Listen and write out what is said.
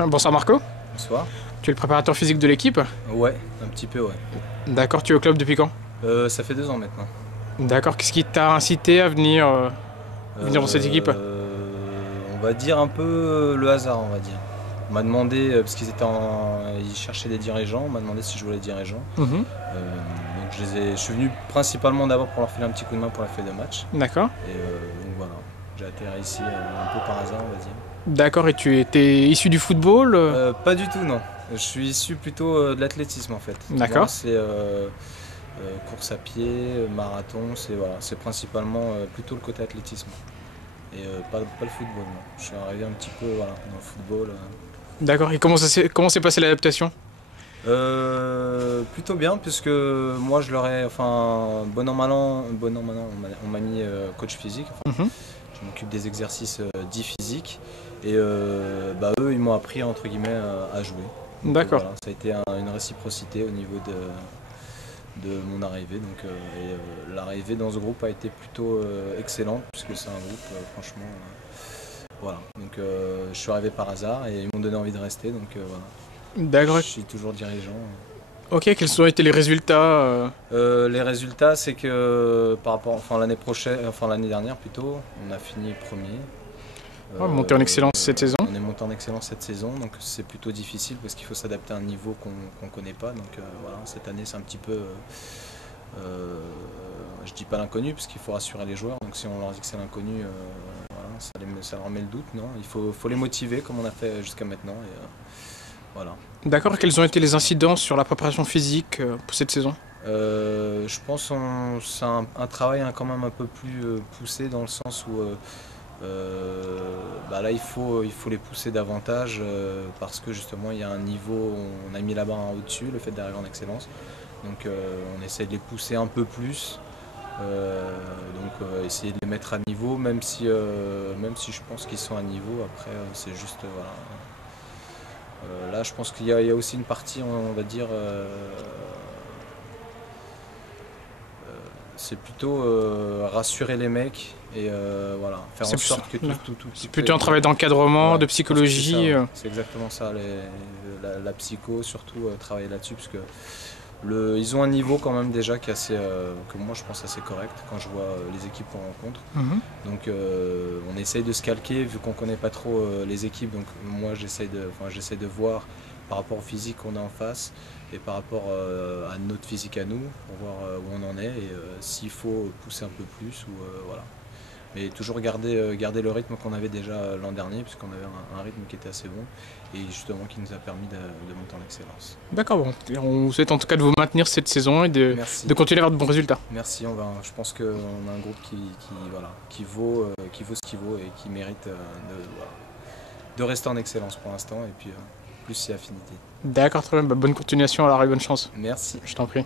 Bonsoir Marco, Bonsoir. tu es le préparateur physique de l'équipe. Ouais, un petit peu, ouais. D'accord, tu es au club depuis quand? Ça fait 2 ans maintenant. D'accord, qu'est-ce qui t'a incité à venir dans cette équipe? On va dire un peu le hasard, on va dire. On m'a demandé, parce ils cherchaient des dirigeants, on m'a demandé si je voulais être dirigeant. Mhm. Donc je suis venu principalement d'abord pour leur filer un petit coup de main pour la feuille de match. D'accord. Et donc voilà, j'ai atterri ici un peu par hasard, on va dire. D'accord, et tu étais issu du football? Pas du tout, non. Je suis issu plutôt de l'athlétisme en fait. D'accord. Moi, c'est course à pied, marathon, c'est principalement plutôt le côté athlétisme. Et pas le football, non. Je suis arrivé un petit peu voilà, dans le football. D'accord, et comment s'est passée l'adaptation? Plutôt bien, puisque moi je leur ai, enfin, bon an, mal an, on m'a mis coach physique. Enfin, Mhm. je m'occupe des exercices dits physiques. Et eux, ils m'ont appris entre guillemets à jouer. Donc, D'accord. voilà, ça a été une réciprocité au niveau de mon arrivée. Donc, l'arrivée dans ce groupe a été plutôt excellente, puisque c'est un groupe, franchement, voilà. Donc, je suis arrivé par hasard et ils m'ont donné envie de rester. Donc, voilà. D'accord. Je suis toujours dirigeant. Ok, quels ont été les résultats? Les résultats, c'est que par rapport, enfin l'année prochaine, enfin l'année dernière plutôt, on a fini premier. Monté en excellence cette saison? On est monté en excellence cette saison, donc c'est plutôt difficile parce qu'il faut s'adapter à un niveau qu'on connaît pas. Donc voilà, cette année c'est un petit peu, je dis pas l'inconnu parce qu'il faut rassurer les joueurs. Donc si on leur dit que c'est l'inconnu, voilà, ça leur met le doute. Non, faut les motiver comme on a fait jusqu'à maintenant. Et, voilà. D'accord, quelles ont été les incidences sur la préparation physique pour cette saison? Je pense que c'est un travail quand même un peu plus poussé dans le sens où là il faut les pousser davantage parce que justement il y a un niveau, on a mis la barre au-dessus, le fait d'arriver en excellence. Donc on essaie de les pousser un peu plus, essayer de les mettre à niveau, même si je pense qu'ils sont à niveau. Après c'est juste voilà. Là je pense qu'il y a aussi une partie, on va dire. C'est plutôt rassurer les mecs et voilà, faire en sorte que tout C'est plutôt un travail d'encadrement, ouais, de je pense que c'est ça, psychologie. ouais. C'est exactement ça, la psycho, surtout travailler là-dessus, parce que ils ont un niveau quand même déjà qui est assez, que moi je pense assez correct quand je vois les équipes qu'on rencontre. Mhm. Donc on essaye de se calquer vu qu'on connaît pas trop les équipes. Donc moi j'essaie de voir par rapport au physique qu'on a en face et par rapport à notre physique à nous pour voir où on en est et s'il faut pousser un peu plus ou voilà. Mais toujours garder le rythme qu'on avait déjà l'an dernier puisqu'on avait un rythme qui était assez bon et justement qui nous a permis de monter en excellence. D'accord, bon. On vous souhaite en tout cas de vous maintenir cette saison et Merci. de continuer à avoir de bons résultats. Merci, je pense qu'on a un groupe qui vaut ce qu'il vaut et qui mérite de rester en excellence pour l'instant et puis plus si affinité. D'accord, très bien. Bonne continuation alors et bonne chance. Merci. Je t'en prie.